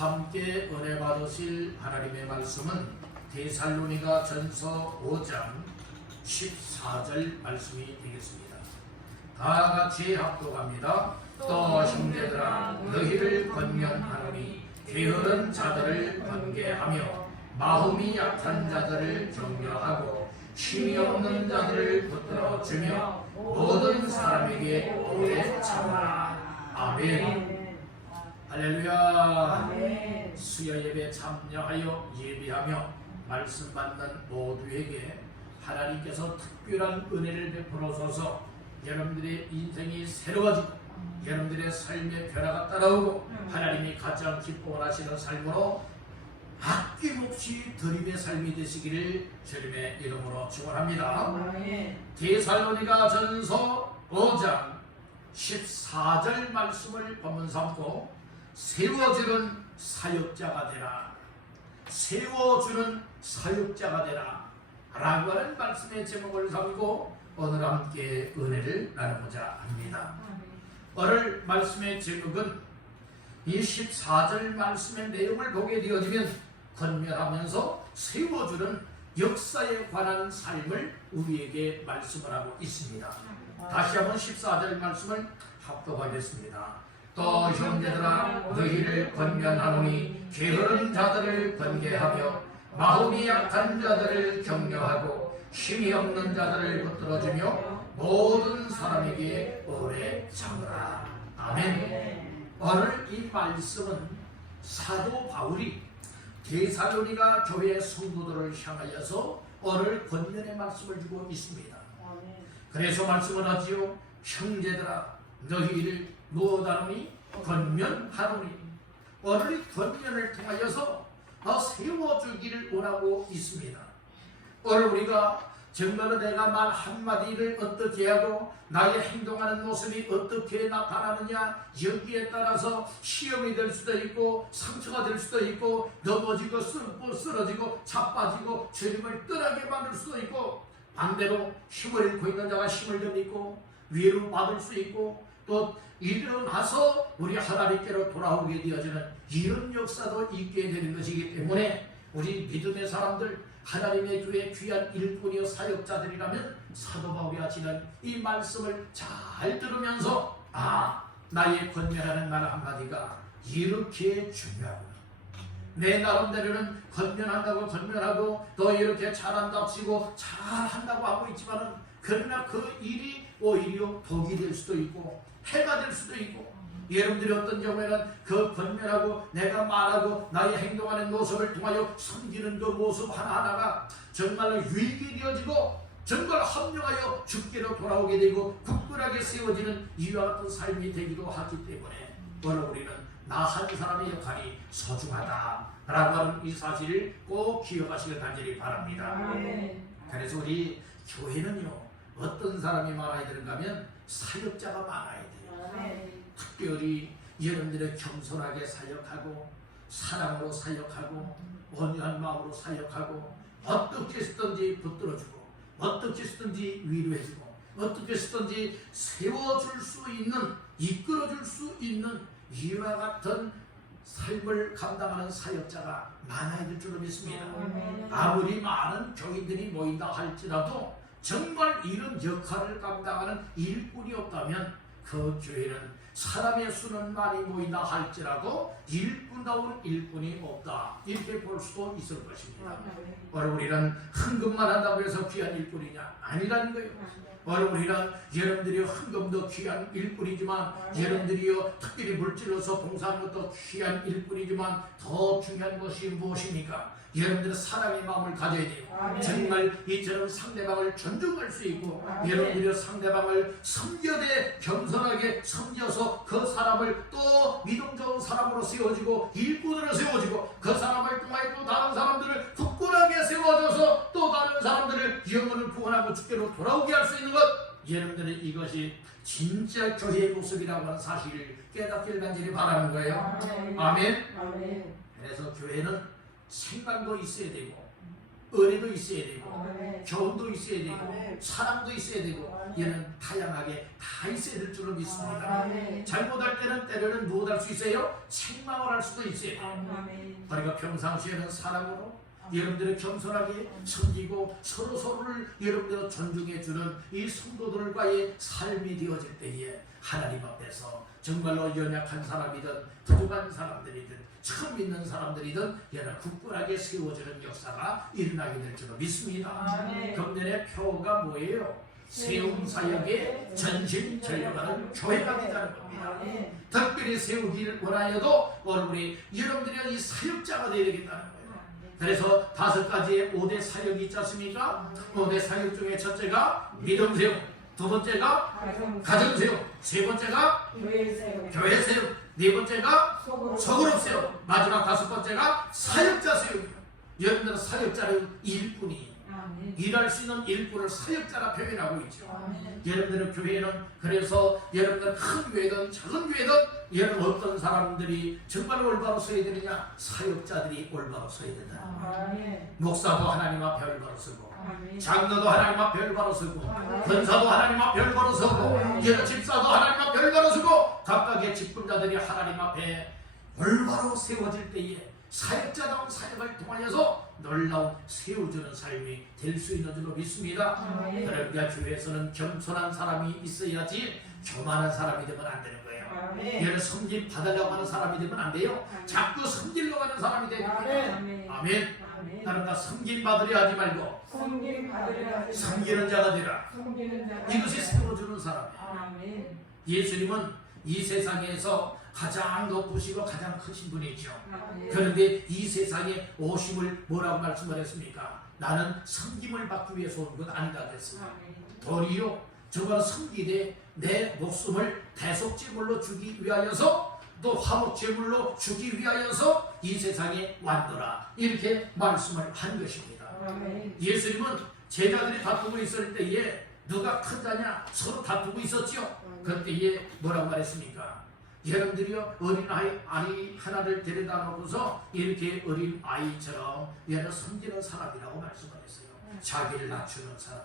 함께 은혜 받으실 하나님의 말씀은 데살로니가 전서 5장 14절 말씀이 되겠습니다. 다 같이 합독합니다. 또 형제들아 너희를 권면하노니 게으른 자들을 번개하며 마음이 약한 자들을 격려하고 힘이 없는 자들을 붙들어주며 모든 사람에게 오래 참으라. 아멘. 할렐루야. 수요 예배 참여하여 예배하며 말씀 받는 모두에게 하나님께서 특별한 은혜를 베풀어서서 여러분들의 인생이 새로워지고 여러분들의 삶의 변화가 따라오고 하나님이 가장 기뻐하시는 삶으로 아낌없이 드림의 삶이 되시기를 주님의 이름으로 축원합니다. 데살로니가 전서 5장 14절 말씀을 본문 삼고 세워주는 사역자가 되라, 세워주는 사역자가 되라 라고 하는 말씀의 제목을 삼고 오늘 함께 은혜를 나누고자 합니다. 오늘 말씀의 제목은 이 14절 말씀의 내용을 보게 되어지면 권면하면서 세워주는 역사에 관한 삶을 우리에게 말씀을 하고 있습니다. 다시 한번 14절 말씀을 합독하겠습니다. 또 형제들아 너희를 권면하노니 게으른 자들을 번개하며 마음이 약한 자들을 격려하고 힘이 없는 자들을 붙들어주며 모든 사람에게 오래 참으라. 아멘. 오늘 이 말씀은 사도 바울이 데살로니가 교회 성도들을 향하여서 오늘 권면의 말씀을 주고 있습니다. 그래서 말씀을 하지요. 형제들아 너희를 무엇하노니 권면하노니. 오늘 이 권면을 통하여서 세워주기를 원하고 있습니다. 오늘 우리가 정말로 내가 말 한마디를 어떻게 하고 나의 행동하는 모습이 어떻게 나타나느냐, 여기에 따라서 시험이 될 수도 있고 상처가 될 수도 있고 넘어지고 쓰러지고 자빠지고 주님을 떠나게 만들 수도 있고 반대로 힘을 잃고 있는 자가 힘을 좀 잃고 위로 받을 수 있고 또 일어나서 우리 하나님께로 돌아오게 되어지는 이런 역사도 있게 되는 것이기 때문에 우리 믿음의 사람들, 하나님의 교회 귀한 일꾼이요 사역자들이라면 사도 바울이 하시는 이 말씀을 잘 들으면서 나의 권면하는 말 한마디가 이렇게 중요하구나. 내 나름대로는 권면하고 또 이렇게 잘한답시고 잘한다고 하고 있지만은 그러나 그 일이 오히려 독이 될 수도 있고 해가 될 수도 있고 여러분들이 어떤 경우에는 그 권면하고 내가 말하고 나의 행동하는 모습을 통하여 섬기는 그 모습 하나하나가 정말로 유익이 되어지고 정말 합력하여 죽기로 돌아오게 되고 굳건하게 세워지는 이와 같은 삶이 되기도 하기 때문에 오늘 우리는 나 한 사람의 역할이 소중하다라고 하는 이 사실을 꼭 기억하시길 간절히 바랍니다. 그래서 우리 교회는요 어떤 사람이 많아야 되는가 하면 사역자가 많아야 돼요. 특별히 여러분들의 겸손하게 사역하고 사랑으로 사역하고 온유한 마음으로 사역하고 어떻게 쓰든지 붙들어주고 어떻게 쓰든지 위로해주고 어떻게 쓰든지 세워줄 수 있는 이끌어줄 수 있는 이와 같은 삶을 감당하는 사역자가 많아야 될 줄로 믿습니다. 아무리 많은 교인들이 모인다 할지라도 정말 이런 역할을 감당하는 일꾼이 없다면 그 교회는 사람의 수는 많이 모인다 할지라도 일꾼다운 일꾼이 없다 이렇게 볼 수도 있을 것입니다. 바로 우리는 헌금만 한다고 해서 귀한 일꾼이냐? 아니라는 거예요. 바로 우리는 여러분들이 헌금도 귀한 일꾼이지만 여러분들이요 특별히 물질로서 봉사하는 것도 귀한 일꾼이지만 더 중요한 것이 무엇입니까? 여러분들은 사랑의 마음을 가져야 돼요. 정말 이처럼 상대방을 존중할 수 있고 여러분들이 상대방을 섬겨대 겸손하게 섬겨서 그 사람을 또 믿음 좋은 사람으로 세워지고 일꾼으로 세워지고 그 사람을 통하여 또 다른 사람들을 굳건하게 세워줘서 또 다른 사람들을 영혼을 구원하고 주께로 돌아오게 할 수 있는 것, 여러분들은 이것이 진짜 교회의 모습이라고 하는 사실을 깨닫기를 간절히 바라는 거예요. 아멘. 그래서 교회는 생각도 있어야 되고 은혜도 있어야 되고 아멘. 교훈도 있어야 되고 아멘. 사랑도 있어야 되고 아멘. 얘는 다양하게 다 있어야 될 줄로 믿습니다. 아멘. 잘못할 때는 때로는 무엇 할 수 있어요? 책망을 할 수도 있어요. 아멘. 그러니까 평상시에는 사랑으로 여러분들의 겸손하게 섬기고 서로서로를 여러분들을 존중해주는 이 성도들과의 삶이 되어질 때에 하나님 앞에서 정말로 연약한 사람이든 부족한 사람들이든 처음 믿는 사람들이든 여러 굳건하게 세워지는 역사가 일어나게 될 줄로 믿습니다. 아멘. 금년의 표가 뭐예요? 세움사역에 전심전력하는 교회가 되자는 겁니다. 아멘. 특별히 세우기를 원하여도 오늘 우리 여러분들이 이 사역자가 되어야 되겠다는 거예요. 그래서 5가지의 5대 사역이 있지 않습니까? 5대 사역 중에 첫째가 믿음 세움, 두 번째가 가정 세움, 세 번째가 교회 세움, 교회 세움, 네 번째가 소그룹 소그룹 세움, 마지막 5번째가 사역자 세움이에요. 여러분들은 사역자는 일꾼이 아멘. 일할 수 있는 일꾼을 사역자라 표현하고 있죠. 아멘. 여러분들의 교회는 그래서 여러분들 큰 교회든 작은 교회든 여러분 어떤 사람들이 정말 올바로 서야 되느냐? 사역자들이 올바로 서야 된다. 아멘. 목사도 하나님 앞에 올바로 서고 아멘. 장로도 하나님 앞에 올바로 서고 아멘. 권사도 하나님 앞에 올바로 서고 아멘. 여러 집사도 하나님 앞에 올바로 서고 각각의 직분자들이 하나님 앞에 올바로 세워질 때에 사역자다운 사역을 통하여서 놀라운 세워주는 삶이 될 수 있는 줄로 믿습니다. 아멘. 그러니까 교회에서는 겸손한 사람이 있어야지 교만한 사람이 되면 안 되는 거예요. 아멘. 얘는 섬김 받으려고 하는 사람이 되면 안 돼요. 자꾸 섬기려고 하는 사람이 되는 거예요. 아멘. 아멘. 아멘. 그러니까 섬김 받으려 하지 말고 섬김 받으려 하지 섬기는 자가 되라. 섬기는 자가 이것이 세워주는 사람이에요. 아멘. 예수님은 이 세상에서 가장 높으시고 가장 크신 분이죠. 아멘. 그런데 이 세상에 오심을 뭐라고 말씀을 했습니까? 나는 섬김을 받기 위해서 온 건 아니다 그랬습니다. 아멘. 도리어 정말 섬기되 내 목숨을 대속제물로 주기 위하여서 또 화목제물로 주기 위하여서 이 세상에 왔노라 이렇게 말씀을 한 것입니다. 아멘. 예수님은 제자들이 다투고 있을 때에 누가 큰 자냐 서로 다투고 있었죠. 그때에 뭐라고 말했습니까? 여러분들이요 어린아이 하나를 데려다 놓고서 이렇게 어린아이처럼 얘는 섬기는 사람이라고 말씀을 했어요. 자기를 낮추는 사람.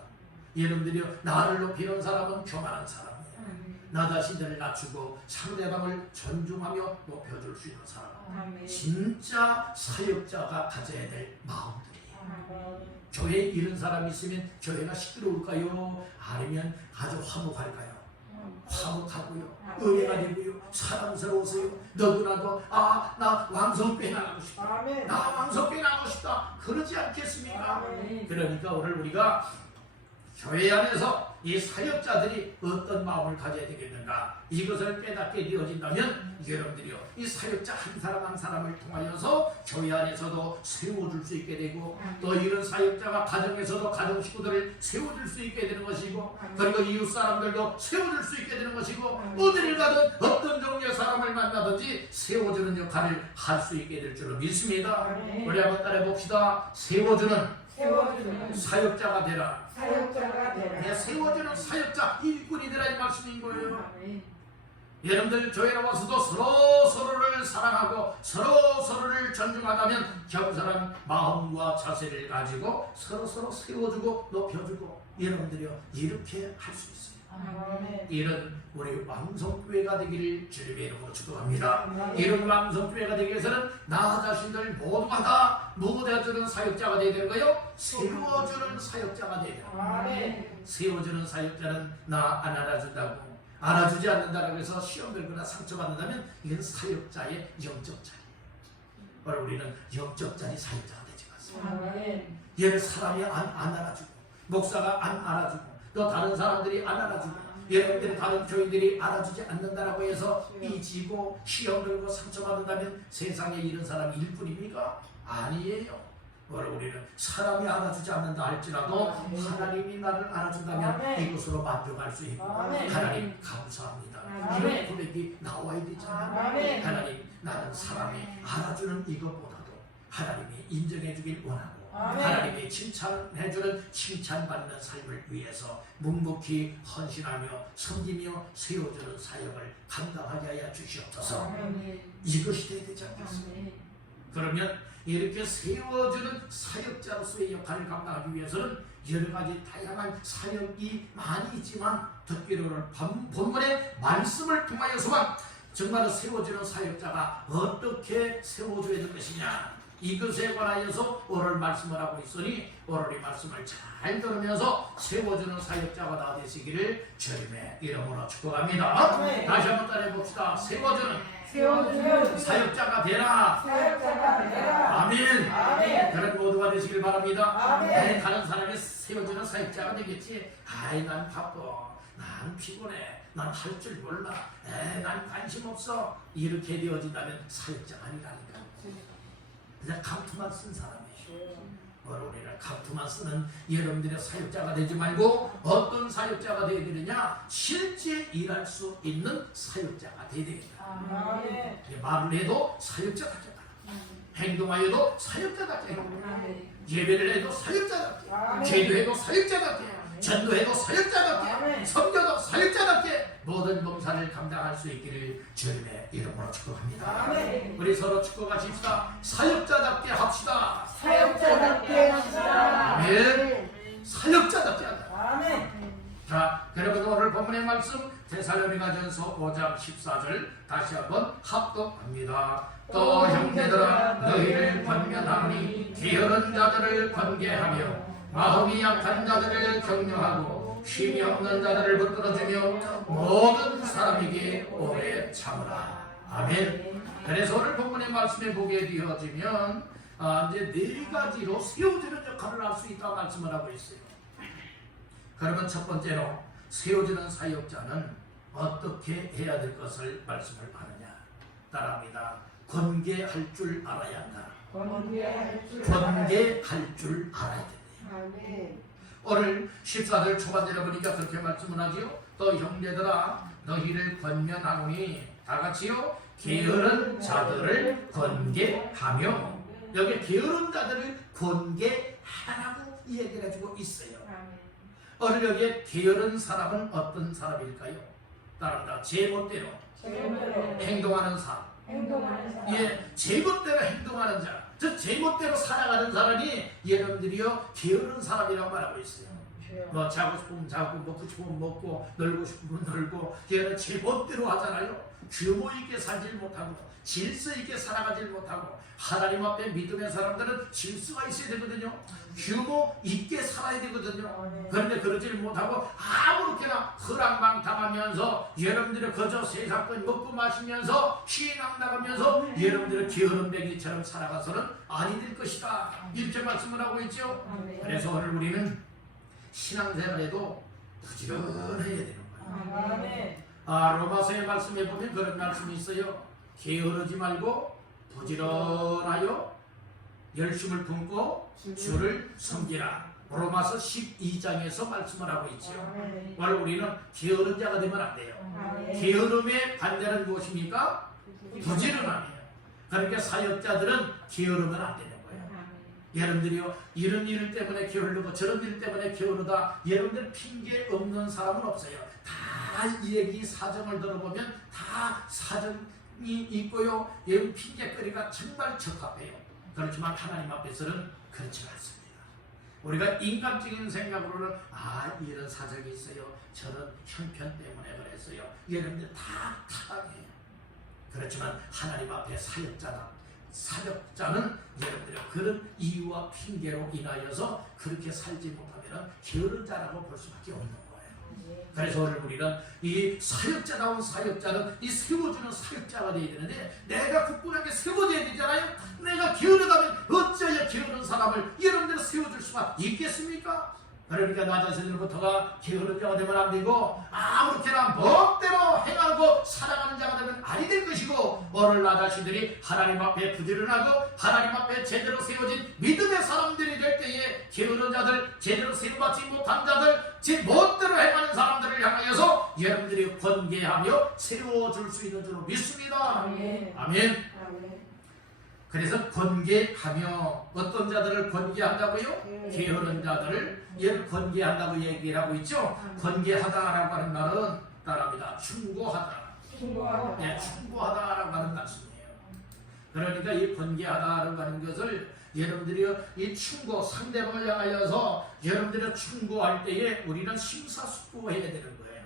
여러분들이요 나를 높이는 사람은 교만한 사람이에요. 나 자신들을 낮추고 상대방을 존중하며 높여줄 수 있는 사람. 아멘. 진짜 사역자가 가져야 될 마음들이에요. 아멘. 교회에 이런 사람이 있으면 교회가 시끄러울까요? 아니면 아주 화목할까요? 화목하고요, 은혜가 되고요, 사랑스러우세요. 너도나도 나 왕성교회 나가고 싶다. 아멘. 나 왕성교회 나가고 싶다. 그러지 않겠습니까? 아멘. 그러니까 오늘 우리가 교회 안에서 이 사역자들이 어떤 마음을 가져야 되겠는가 이것을 깨닫게 되어진다면 여러분들이요 이 사역자 한 사람 한 사람을 통하여서 교회 안에서도 세워줄 수 있게 되고 또 이런 사역자가 가정에서도 가정 식구들을 세워줄 수 있게 되는 것이고 그리고 이웃 사람들도 세워줄 수 있게 되는 것이고 어디를 가든 어떤 종류의 사람을 만나든지 세워주는 역할을 할 수 있게 될 줄로 믿습니다. 우리 한번 따라해 봅시다. 세워주는 사역자가 되라. 사역자가 되라. 내 세워주는 사역자 일꾼이 되라 이 말씀인 거예요. 아멘. 여러분들 교회에 와서도 서로 서로를 사랑하고 서로 서로를 존중하다면 겸손한 마음과 자세를 가지고 서로 세워주고 높여주고 여러분들이요 이렇게 할 수 있어요. 아멘. 이런 우리 왕성교회가 되기를 주님의 이름으로 축복합니다. 이런 왕성교회가 되기 위해서는 나 자신들 모두가 다 무대해주는 사역자가 되어야 되는 거예요. 세워주는 사역자가 되어야 돼요. 아멘. 세워주는 사역자는 나 안 알아준다고 알아주지 않는다고 해서 시험 들거나 상처받는다면 이건 사역자의 영적 자리예요. 오늘 우리는 영적 자리 사역자가 되지 않습니다. 아멘. 얘를 사람이 안 알아주고 목사가 안 알아주고 또 다른 사람들이 안 알아주고 여러분들이 다른 교인들이 알아주지 않는다라고 해서 삐지고 시험 들고 상처받는다면 세상에 이런 사람이 일뿐입니까? 아니에요. 오늘 우리는 사람이 알아주지 않는다 할지라도 하나님이 나를 알아준다면 이것으로 만족할 수 있고 하나님 감사합니다. 이런 고백이 나와야 되잖아요. 하나님 나는 사람이 알아주는 이것보다도 하나님이 인정해 주길 원하고 하나님이 칭찬해주는 칭찬받는 삶을 위해서 묵묵히 헌신하며 섬기며 세워주는 사역을 감당하게 하여 주시옵소서. 이것이 되어야 되지 않겠습니까? 그러면 이렇게 세워주는 사역자로서의 역할을 감당하기 위해서는 여러 가지 다양한 사역이 많이 있지만 듣기로는 본문의 말씀을 통하여서만 정말 세워주는 사역자가 어떻게 세워줘야 될 것이냐, 이것에 관하여서 오늘 말씀을 하고 있으니 오늘 이 말씀을 잘 들으면서 세워주는 사역자가 다 되시기를 주님의 이름으로 축복합니다. 네. 다시 한번 따라해봅시다. 세워주는 세워주는 사역자가 되라. 사역자가 되라. 아멘. 아멘. 그런 모두가 되시길 바랍니다. 아멘. 네, 다른 사람이 세워주는 사역자가 되겠지. 아이, 난 바빠, 난 피곤해, 난 할 줄 몰라, 난 관심 없어, 이렇게 되어진다면 사역자가 아니라니까. 그냥 감투만 쓴 사람이에요. 오늘 우리는 감투만 쓰는 여러분들의 사역자가 되지 말고 어떤 사역자가 되어야 되느냐, 실제 일할 수 있는 사역자가 되어야 됩니다. 아멘. 말을 해도 사역자답게 말하고, 행동하여도 사역자답게 행동하고, 예배를 해도 사역자답게, 아멘. 제도해도 사역자답게, 전도해도 사역자답게, 아멘. 섬겨도 사역자답게 모든 봉사를 감당할 수 있기를 주님의 이름으로 축복합니다. 아멘. 우리 서로 축복하십시다. 사역자답게 합시다. 사역자답게 합시다. 아멘. 사역자답게 한다. 아멘. 자, 여러분 오늘 본문의 말씀 데살로니가전서 5장 14절 다시 한번 합독합니다. 또 형제들아, 너희를 권면하니 게으른 자들을 권계하며 마음이 약한 자들을 격려하고 쉼이 없는 자들을 붙들어주며 모든 사람에게 오래 참으라. 아멘. 그래서 오늘 본문의 말씀에 보게 되어지면 이제 네 가지로 세워주는 역할을 할 수 있다 말씀을 하고 있어요. 그러면 첫 번째로 세워주는 사역자는 어떻게 해야 될 것을 말씀을 하느냐. 따라합니다. 권계할 줄 알아야 한다. 권계할 줄 권계할 줄 알아야 된다. 아멘. 오늘 14절 초반절에 보니까 그렇게 말씀을 하지요. 또 형제들아, 너희를 권면하노니, 다 같이요, 게으른 자들을 권계하며. 여기 게으른 자들을 권계하라고 얘기를 해주고 있어요. 오늘 여기에 게으른 사람은 어떤 사람일까요? 따라합니다. 제멋대로 제멋대로 행동하는 사람. 행동하는 사람. 예, 제멋대로 행동하는 자, 저 제멋대로 살아가는 사람이 여러분들이요 게으른 사람이라고 말하고 있어요. 뭐 자고 싶으면 자고, 먹고 싶으면 먹고, 놀고 싶으면 놀고, 얘는 제멋대로 하잖아요. 규모 있게 살질 못하고, 질서 있게 살아가질 못하고, 하나님 앞에 믿음의 사람들은 질서가 있어야 되거든요. 규모 있게 살아야 되거든요. 그런데 그러질 못하고 아무렇게나 허랑방탕하면서 여러분들이 그저 세상권 먹고 마시면서 신앙 나가면서 여러분들의 게으른 배기처럼 살아가서는 아니 될 것이다. 이렇게 말씀을 하고 있죠. 그래서 오늘 우리는 신앙생활에도 부지런해야 되는 거예요. 아멘. 로마서의 말씀에 보면 그런 말씀이 있어요. 게으르지 말고 부지런하여 열심을 품고 주를 섬기라. 로마서 12장에서 말씀을 하고 있죠. 오늘 우리는 게으른 자가 되면 안 돼요. 게으름의 반대는 무엇입니까? 부지런함이에요. 그러니까 사역자들은 게으르면 안 되는 거예요. 여러분들이요, 이런 일 때문에 게으르고 저런 일 때문에 게으르다, 여러분들 핑계 없는 사람은 없어요. 다 이 얘기 사정을 들어보면 다 사정이 있고요, 여러분 핑계거리가 정말 적합해요. 그렇지만 하나님 앞에서는 그렇지 않습니다. 우리가 인간적인 생각으로는 이런 사정이 있어요, 저런 형편 때문에 그랬어요, 여러분들 다 타당해요. 그렇지만 하나님 앞에 사역자는 여러분들의 그런 이유와 핑계로 인하여서 그렇게 살지 못하면 게으른 자라고 볼 수밖에 없는 거예요. 그래서 오늘 우리는 이 사역자다운 사역자는 이 세워주는 사역자가 되어야 되는데, 내가 굳건하게 세워져야 되잖아요. 내가 게으르다면 어찌하여 게으른 사람을 여러분들은 세워줄 수가 있겠습니까? 그러니까 나 자신으로부터가 게으른 자가 되면 안 되고, 아무렇게나 멋대로 행하고 살아가는 자가 되면 아니 될 것이고, 오늘 나 자신들이 하나님 앞에 부지런하고 하나님 앞에 제대로 세워진 믿음의 사람들이 될 때에 게으른 자들, 제대로 세워받지 못한 자들, 제 멋대로 행하는 사람들을 향하여서 여러분들이 권계하며 세워줄 수 있는 줄로 믿습니다. 아멘. 그래서 권계하며, 어떤 자들을 권계한다고요? 게으른 자들을 권계한다고 얘기를 하고 있죠. 권계하다라고 하는 말은 따라합니다. 충고하다. 네, 충고하다라고 하는 말씀이에요. 그러니까 이 번개하다라고 하는 것을 여러분들이 이 충고, 상대방을 향하여서 여러분들이 충고할 때에 우리는 심사숙고해야 되는 거예요.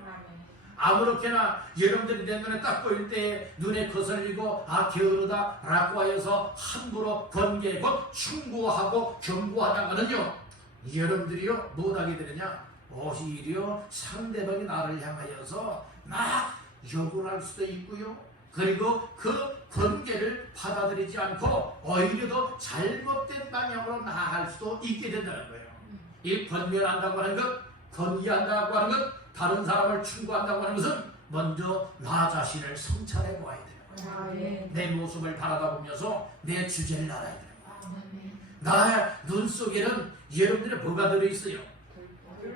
아무렇게나 여러분들이 내 눈에 딱 보일 때 눈에 거슬리고 게으르다 라고 하여서 함부로 번개 곧 충고하고 경고하다가는요, 여러분들이요 못하게 되느냐, 오히려 상대방이 나를 향하여서 막 욕을 할 수도 있고요, 그리고 그 번개를 받아들이지 않고 오히려 더 잘못된 방향으로 나아갈 수도 있게 된다는 거예요. 이 번개한다고 하는 것, 번개한다고 하는 것, 다른 사람을 충고한다고 하는 것은 먼저 나 자신을 성찰해 보아야 돼요. 내 모습을 바라보면서 내 주제를 알아야 돼요. 나의 눈 속에는 여러분들의 뭐가 들어있어요?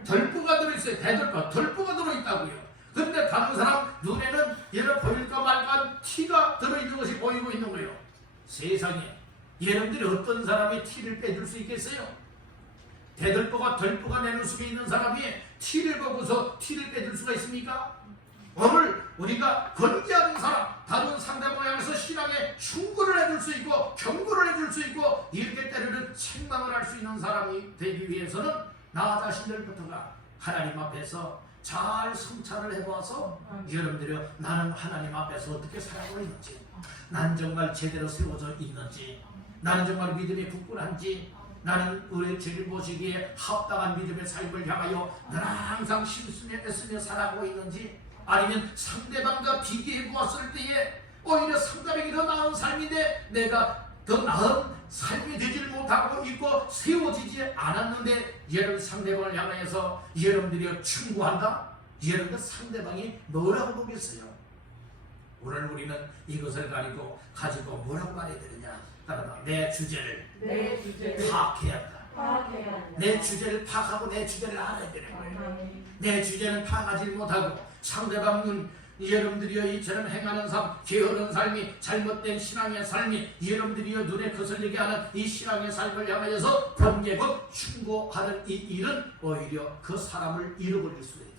덜보가 들어있어요. 대들보, 덜보가 들어있다고요. 그런데 다른 사람 눈에는 얘는 보일까 말까 티가 들어있는 것이 보이고 있는 거예요. 세상에 여러분들이 어떤 사람이 티를 빼줄 수 있겠어요? 대들보가 덜보가 내 눈속에 있는 사람이 티를 보고서 티를 빼줄 수가 있습니까? 오늘 우리가 권위하는 사람, 다른 상대방을 향해서 신앙에 충고를 해줄 수 있고 경고를 해줄 수 있고 이렇게 때로는 책망을 할 수 있는 사람이 되기 위해서는 나 자신들부터가 하나님 앞에서 잘 성찰을 해봐서 여러분들이 나는 하나님 앞에서 어떻게 살아가고 있는지, 난 정말 제대로 세워져 있는지, 나는 정말 믿음이 굳건한지, 나는 우리 주님 보시기에 합당한 믿음의 삶을 향하여 나는 항상 힘쓰며 애쓰며 살아가고 있는지, 아니면 상대방과 비교해 보았을 때에 오히려 상대방이 더 나은 삶인데 내가 더 나은 삶이 되지를 못하고 있고 세워지지 않았는데 여러분 상대방을 향하여서 여러분들이 충고한다? 여러분 상대방이 뭐라고 보겠어요? 오늘 우리는 이것을 가지고 뭐라고 말해야 되느냐? 따라서 내 주제를 파악해야 한다. 내 주제를 파악하고 내 주제를 알아야 되는 거예요. 내 주제는 파악하지 못하고 상대방은 여러분들이여 이처럼 행하는 삶, 게으른 삶이, 잘못된 신앙의 삶이 여러분들이여 눈에 거슬리게 하는 이 신앙의 삶을 향하여서 번개고 충고하는 이 일은 오히려 그 사람을 잃어버릴 수가 있다.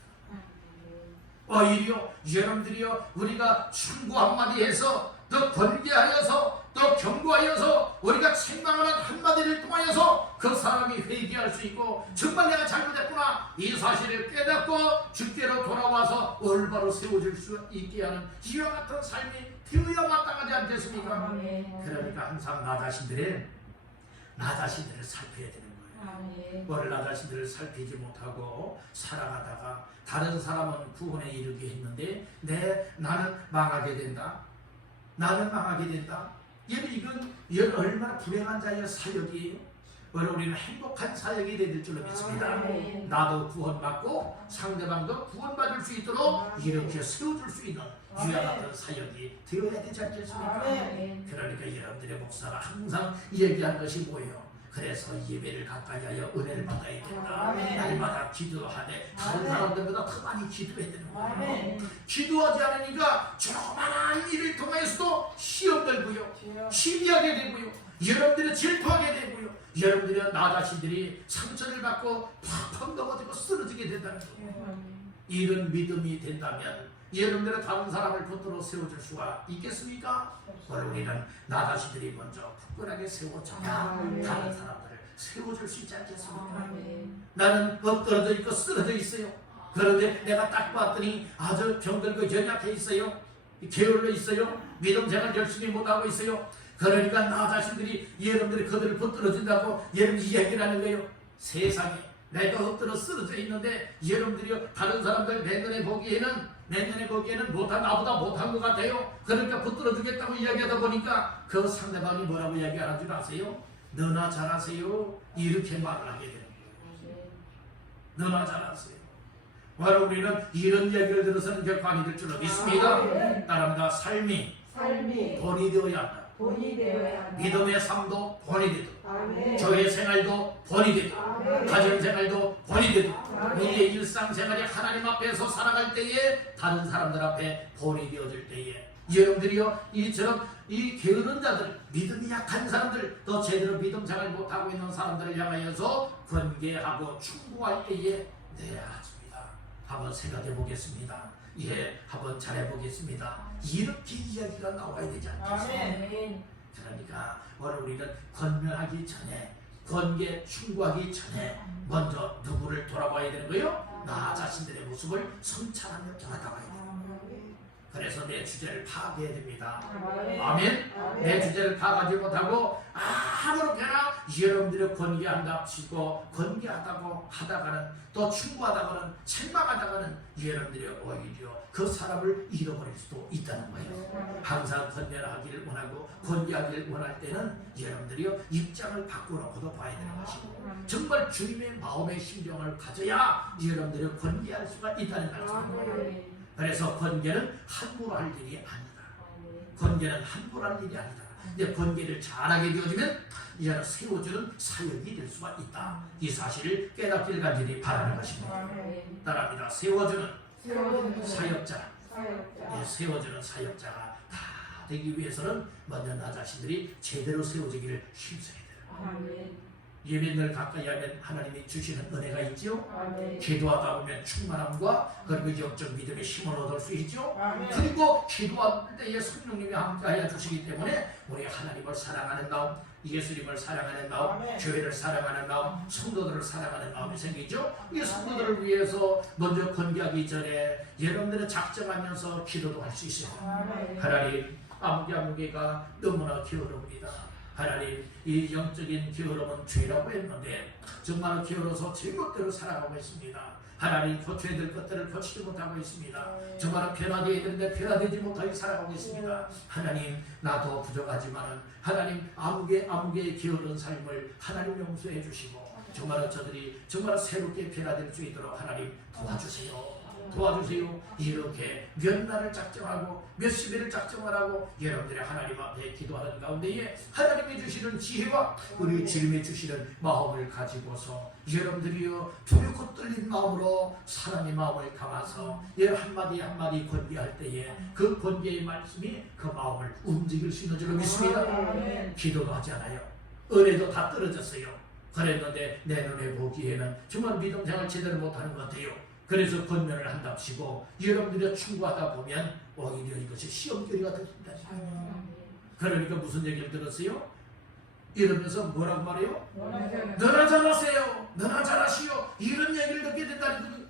오히려 여러분들이여 우리가 충고 한마디 해서 또 번개하여서 또 경고하여서 우리가 책망하는 한마디를 통하여서 그 사람이 회개할 수 있고 정말 내가 잘못했구나 이 사실을 깨닫고 주께로 돌아와서 올바로 세워질 수 있게 하는 이와 같은 삶이 되어야 마땅하지 않겠습니까? 그러니까 항상 나 자신들을 살펴야 되는 거예요. 오늘 나 자신들을 살피지 못하고 살아가다가 다른 사람은 구원에 이르게 했는데 나는 망하게 된다. 나는 망하게 된다. 이건 얼마나 불행한 자의 사역이에요. 오늘 우리는 행복한 사역이 될 줄로 믿습니다. 나도 구원받고 상대방도 구원받을 수 있도록 이렇게 세워줄 수 있는 이와 같은 사역이 되어야 되지 않겠습니까? 그러니까 여러분들의 목사가 항상 얘기한 것이 뭐예요? 그래서 예배를 가까이 하여 은혜를 받아야 된다. 날마다 기도하되 다른 사람들보다 더 많이 기도해야 되는 거예요. 기도하지 않으니까 조그마한 일을 통해서도 시험 들고요, 시비하게 되고요, 여러분들이 질투하게 되고요, 여러분들이 나 자신들이 상처를 받고 팍팍 넘어지고 쓰러지게 된다는 거예요. 이런 믿음이 된다면 여러분들은 다른 사람을 붙들어 세워줄 수가 있겠습니까? 우리는 나 자신들이 먼저 굳건하게 세워져야 다른 사람들을 세워줄 수 있지 않겠습니까? 나는 엎드러져 있고 쓰러져 있어요. 그런데 내가 딱 봤더니 아주 병들고 연약해 있어요. 게을러 있어요. 믿음 생활 열심히 못하고 있어요. 그러니까 나 자신들이 여러분들이 그들을 붙들어준다고 여러분이 이야기를 하는 거예요. 세상에 내가 엎드려 쓰러져 있는데 여러분들이 다른 사람들 내 눈에 보기에는 나보다 못한 것 같아요. 그러니까 붙들어주겠다고 이야기하다 보니까 그 상대방이 뭐라고 이야기하는 줄 아세요? 너나 잘하세요. 이렇게 말을 하게 되는 거예요. 너나 잘하세요. 바로 우리는 이런 이야기를 들어서는 결코 아니 될 줄로 믿습니다. 따라합니다. 삶이 본이 되어야 한다. 믿음의 삶도 본이 되도록, 교회 생활도 본이 되도록, 가정 생활도 본이 되도록, 우리의 일상생활이 하나님 앞에서 살아갈 때에 다른 사람들 앞에 본이 되어질 때에 여러분들이요 이처럼 이 게으른 자들, 믿음이 약한 사람들, 또 제대로 믿음 생활 못하고 있는 사람들을 향하여서 권계하고 충고할 때에 내야집니다. 한번 생각해 보겠습니다. 한번 잘해 보겠습니다. 이렇게 이야기가 나와야 되지 않겠습니까? 그러니까 오늘 우리는 권면하기 전에, 권계 충고하기 전에 먼저 누구를 돌아봐야 되는 거예요? 나 자신들의 모습을 성찰하며 돌아가봐야 돼요. 그래서 내 주제를 파악해야 됩니다. 아멘. 내 주제를 파악하지 못하고 아무렇게나 여러분들의 권계한답시고 권계하다고 하다가는, 또 충고하다가는, 책망하다가는 여러분들이 오히려 그 사람을 잃어버릴 수도 있다는 거예요. 항상 권면을 하기를 원하고 권계하기를 원할 때는 여러분들이요 입장을 바꿔놓고도 봐야 되는 것이고, 정말 주님의 마음의 심정을 가져야 여러분들이 권계할 수가 있다는 말씀입니다. 그래서 권계는 함부로 할 일이 아니다. 권계는 함부로 할 일이 아니다. 이제 권계를 잘하게 되어지면 이제는 세워주는 사역이 될 수가 있다. 이 사실을 깨닫기를 간절히 바라는 것입니다. 따라합니다. 세워주는 사역자. 세워주는 사역자가 다 되기 위해서는 먼저 나 자신들이 제대로 세워지기를 힘써야 돼요. 예배를 가까이 하면 하나님이 주시는 은혜가 있죠. 기도하다 보면 충만함과 그리고 영적 믿음의 힘을 얻을 수 있죠. 그리고 기도할 때에 성령님이 함께하여 주시기 때문에 우리 하나님을 사랑하는 마음, 예수님을 사랑하는 마음, 교회를 사랑하는 마음, 성도들을 사랑하는 마음이 생기죠. 이 성도들을 위해서 먼저 권고하기 전에 여러분들은 작정하면서 기도도 할 수 있어요. 하나님, 아무개가 너무나 기울어옵니다. 하나님, 이 영적인 게으름은 죄라고 했는데 정말 게으러서 제멋대로 살아가고 있습니다. 하나님, 고쳐야 될 것들을 고치지 못하고 있습니다. 정말 변화되어야 되는데 변화되지 못하게 살아가고 있습니다. 하나님, 나도 부족하지만 하나님, 아무개 게으른 삶을 하나님 용서해 주시고 정말 저들이 정말 새롭게 변화될 수 있도록 하나님 도와주세요. 이렇게 몇 날을 작정하고 몇 시대를 작정하라고 여러분들의 하나님 앞에 기도하는 가운데에 하나님이 주시는 지혜와 우리 주님이 주시는 마음을 가지고서 여러분들이요 두렵고 떨린 마음으로 사랑의 마음을 담아서 한마디 한마디 권고할 때에 그 권고의 말씀이 그 마음을 움직일 수 있는 줄 믿습니다. 기도도 하지 않아요. 은혜도 다 떨어졌어요. 그랬는데 내 눈에 보기에는 정말 믿음 생활 제대로 못하는 것 같아요. 그래서 권면을 한답시고 여러분들이 충고하다 보면 오히려 이것이 시험거리가 된다. 그러니까 무슨 얘기를 들었어요? 이러면서 뭐라고 말해요? 너나 잘하세요, 너나 잘하시오, 이런 얘기를 듣게 된다는.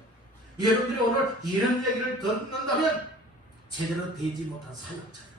여러분들이 오늘 이런 얘기를 듣는다면 제대로 되지 못한 사역자예요.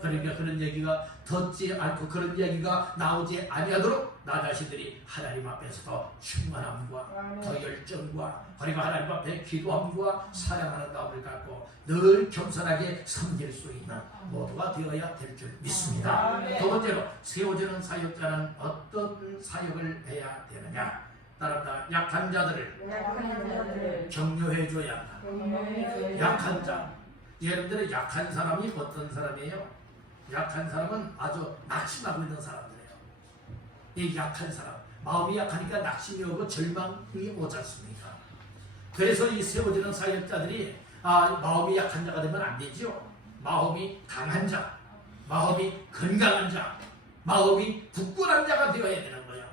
그러니까 그런 얘기가 듣지 않고 그런 얘기가 나오지 아니하도록 나 자신들이 하나님 앞에서 더 충만함과 더 열정과 그리고 하나님 앞에 기도함과 사랑하는 마음을 갖고 늘 겸손하게 섬길 수 있는 모두가 되어야 될 줄 믿습니다. 두 번째로 세워지는 사역자는 어떤 사역을 해야 되느냐? 따라합니다. 약한 자들을 격려해줘야 한다. 약한 자. 여러분들의 약한 사람이 어떤 사람이에요? 약한 사람은 아주 낙심하고 있는 사람들이에요. 이 약한 사람, 마음이 약하니까 낙심이 오고 절망이 오지 않습니까? 그래서 이 세워지는 사역자들이 마음이 약한 자가 되면 안 되죠. 마음이 강한 자, 마음이 건강한 자, 마음이 굳건한 자가 되어야 되는 거예요.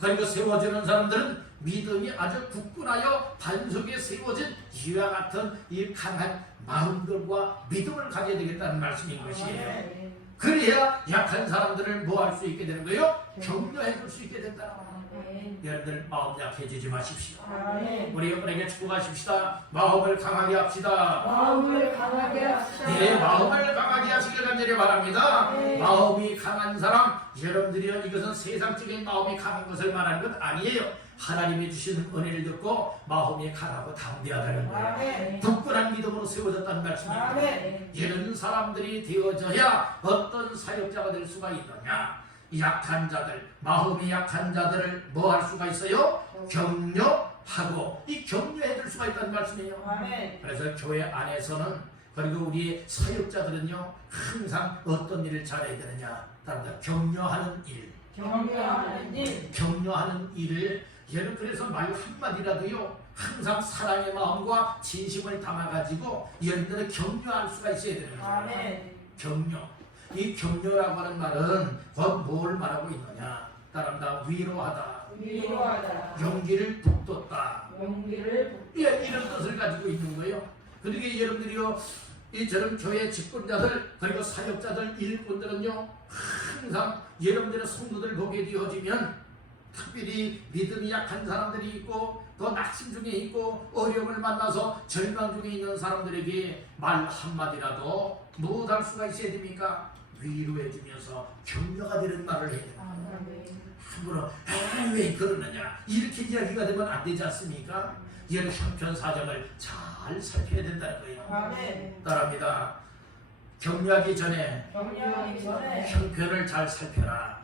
그리고 세워지는 사람들은 믿음이 아주 굳건하여 반석에 세워진 이와 같은 이 강한 마음들과 믿음을 가져야 되겠다는 말씀인 것이에요. 그래야 약한 사람들을 뭐 할 수 있게 되는 거예요? 격려해 줄 수 있게 된다. 여러분들 마음 약해지지 마십시오. 우리 여러분에게 축복하십시다. 마음을 강하게 합시다. 네, 마음을 강하게 하시길 간절히 바랍니다. 마음이 강한 사람, 여러분들이요 이것은 세상적인 마음이 강한 것을 말하는 것 아니에요. 하나님이 주시는 은혜를 듣고 마음이 강하고 담대하다는 거예요. 굳건한 믿음으로 세워졌다는 말씀입니다. 이런 사람들이 되어져야 어떤 사역자가 될 수가 있느냐? 약한 자들, 마음이 약한 자들을 뭐 할 수가 있어요? 격려하고 이 격려해 줄 수가 있다는 말씀이에요. 그래서 교회 안에서는 그리고 우리 사역자들은요 항상 어떤 일을 잘해야 되느냐? 따라서 격려하는 일. 격려하는 일을 얘는 그래서 말 한마디라도요 항상 사랑의 마음과 진심을 담아가지고 여러분들은 격려할 수가 있어야 되는 거예요. 격려. 이 격려라고 하는 말은 뭘 말하고 있느냐? 따라합니다. 위로하다. 용기를 북돋다. 이런 뜻을 가지고 있는 거예요. 그러니까 여러분들이요 이처럼 교회 직분자들 그리고 사역자들 일꾼들은요 항상 여러분들의 성도들 보게 되어지면 특별히 믿음이 약한 사람들이 있고 또 낙심 중에 있고 어려움을 만나서 절망 중에 있는 사람들에게 말 한마디라도 무엇할 수가 있어야 됩니까? 위로해 주면서 격려가 되는 말을 해야 됩니다. 함부로 왜 그러느냐 이렇게 이야기가 되면 안 되지 않습니까? 이런 형편 사정을 잘 살펴야 된다는 거예요. 따라합니다. 격려하기 전에 형편을 잘 살펴라.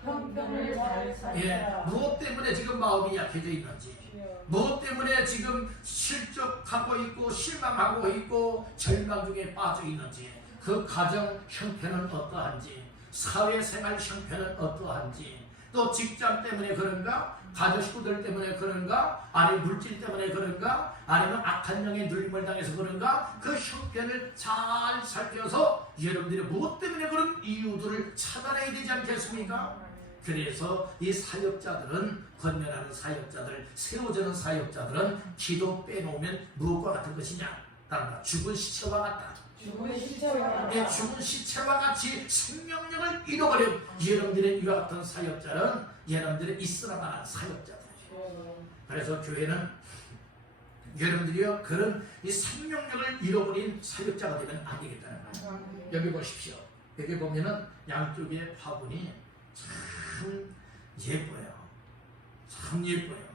무엇 때문에 지금 마음이 약해져 있는지, 무엇 때문에 지금 실족하고 있고 실망하고 있고 절망 중에 빠져 있는지, 그 가정 형편은 어떠한지, 사회생활 형편은 어떠한지, 또 직장 때문에 그런가, 가족 식구들 때문에 그런가, 아니면 물질 때문에 그런가, 아니면 악한 영에 눌림을 당해서 그런가, 그 형편을 잘 살펴서 여러분들이 무엇 때문에 그런 이유들을 찾아내야 되지 않겠습니까? 그래서 이 사역자들은, 건면하는 사역자들, 세워지는 사역자들은 기도 빼놓으면 무엇과 같은 것이냐? 따라 죽은 시체와 같다. 죽은 시체와 같이 생명력을 잃어버린 여러분들의 이와 같은 사역자는 여러분들의 있으나 마나 사역자들이죠. 그래서 교회는 여러분들이요 그런 이 생명력을 잃어버린 사역자가 되면 안 되겠다는 거예요. 여기 보십시오. 여기 보면은 양쪽에 화분이 참 예뻐요. 참 예뻐요.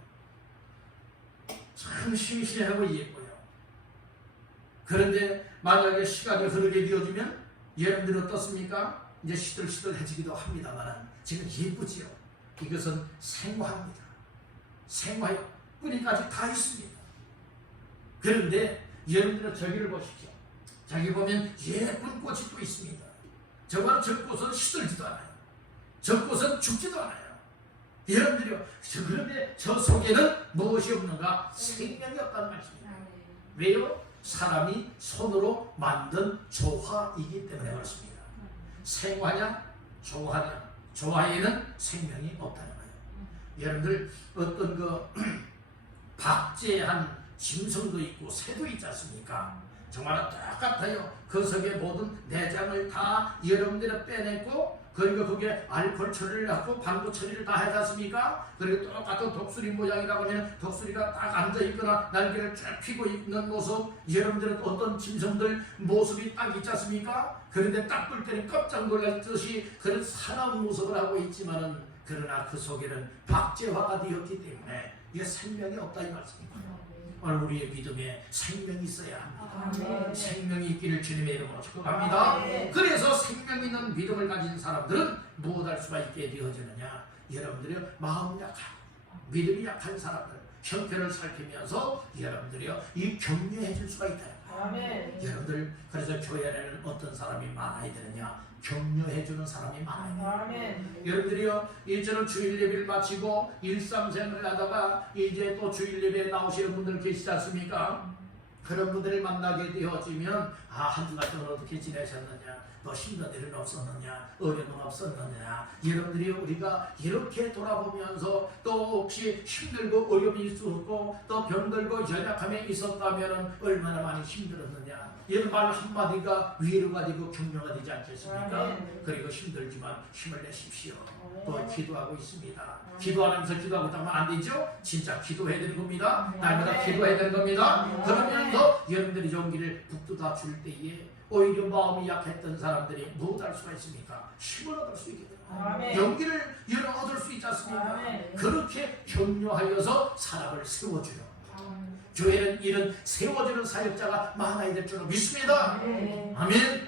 참 싱싱하고 예뻐요. 그런데 만약에 시간이 흐르게 되어지면 여러분들은 어떻습니까? 이제 시들시들해지기도 합니다만 지금 예쁘지요. 이것은 생화입니다. 생화요. 뿌리까지 다 있습니다. 그런데 여러분들은 저기를 보십시오. 저기 보면 예쁜 꽃이 또 있습니다. 저 꽃은 시들지도 않아요. 저 꽃은 죽지도 않아요. 여러분들이요. 그런데 저 속에는 무엇이 없는가? 생명이 없다는 말씀입니다. 왜요? 사람이 손으로 만든 조화이기 때문에 그렇습니다. 생화냐 조화냐, 조화에는 생명이 없다는 거예요. 여러분들 어떤 그 박제한 짐승도 있고 새도 있지 않습니까? 정말 똑같아요. 그 속에 모든 내장을 다 여러분들이 빼내고, 그리고 그게 알코올 처리를 하고 방부 처리를 다 하지 않습니까? 그리고 똑같은 독수리 모양이라고 하면 독수리가 딱 앉아있거나 날개를 쭉 펴고 있는 모습, 여러분들은 어떤 짐승들 모습이 딱 있지 않습니까? 그런데 딱 볼 때는 깜짝 놀랄 듯이 그런 사나운 모습을 하고 있지만은, 그러나 그 속에는 박제화가 되었기 때문에 이게 생명이 없다 이 말씀입니다. 오늘 우리의 믿음에 생명이 있어야 합니다. 생명이 있기를 주님의 이름으로 축복합니다. 그래서 생명 있는 믿음을 가진 사람들은 무엇할 수가 있게 되어지느냐? 여러분들이 마음 약한, 믿음이 약한 사람들 형편을 살피면서 여러분들이요 이 격려해 줄 수가 있다는 거예요. 여러분들, 그래서 교회에는 어떤 사람이 많아야 되느냐? 격려해 주는 사람이 많아요. 여러분들이요, 이제는 주일 예배를 마치고 일상생활을 하다가 이제 또 주일 예배에 나오시는 분들 계시지 않습니까? 그런 분들을 만나게 되어지면, 한 주간 동안 어떻게 지내셨느냐, 또 힘든 일은 없었느냐, 어려움은 없었느냐, 여러분들이 우리가 이렇게 돌아보면서 또 혹시 힘들고 어려움이 있었고 또 병들고 연약함에 있었다면 얼마나 많이 힘들었느냐, 이런 말 한마디가 위로가 되고 격려가 되지 않겠습니까? 그리고 힘들지만 힘을 내십시오. 또 기도하고 있습니다. 기도하면서 기도하고 있다면 안 되죠? 진짜 기도해야 되는 겁니다. 날마다 기도해야 되는 겁니다. 그러면서 여러분들이 용기를 북돋아 줄 때에 오히려 마음이 약했던 사람들이 무엇할 수가 있습니까? 힘을 얻을 수 있게 됩니다. 용기를 얻을 수 있지 않습니까? 그렇게 격려하여서 사람을 세워주려, 교회는 이런 세워주는 사역자가 많아야 될 줄로 믿습니다. 아멘.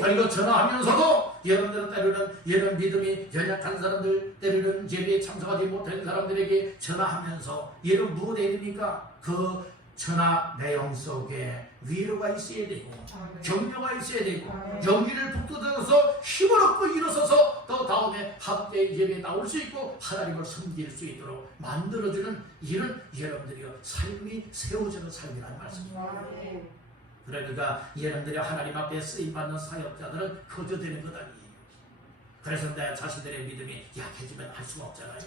그리고 전화하면서도 여러분들은 때로는 이런 믿음이 연약한 사람들, 때로는 예배에 참석하지 못한 사람들에게 전화하면서 이런 무엇 해야 됩니까? 그 전화 내용 속에 위로가 있어야 되고 격려가 있어야 되고 용기를 북돋아서 힘을 얻고 일어서서 또 다음에 함께 예배에 나올 수 있고 하나님을 섬길 수 있도록 만들어주는 이런 여러분들이요 삶이 세워지는 삶이라는 말씀입니다. 그러니까 여러분들이 하나님 앞에 쓰임받는 사역자들은 거저되는 것 아니에요. 그래서 내 자신들의 믿음이 약해지면 할 수가 없잖아요.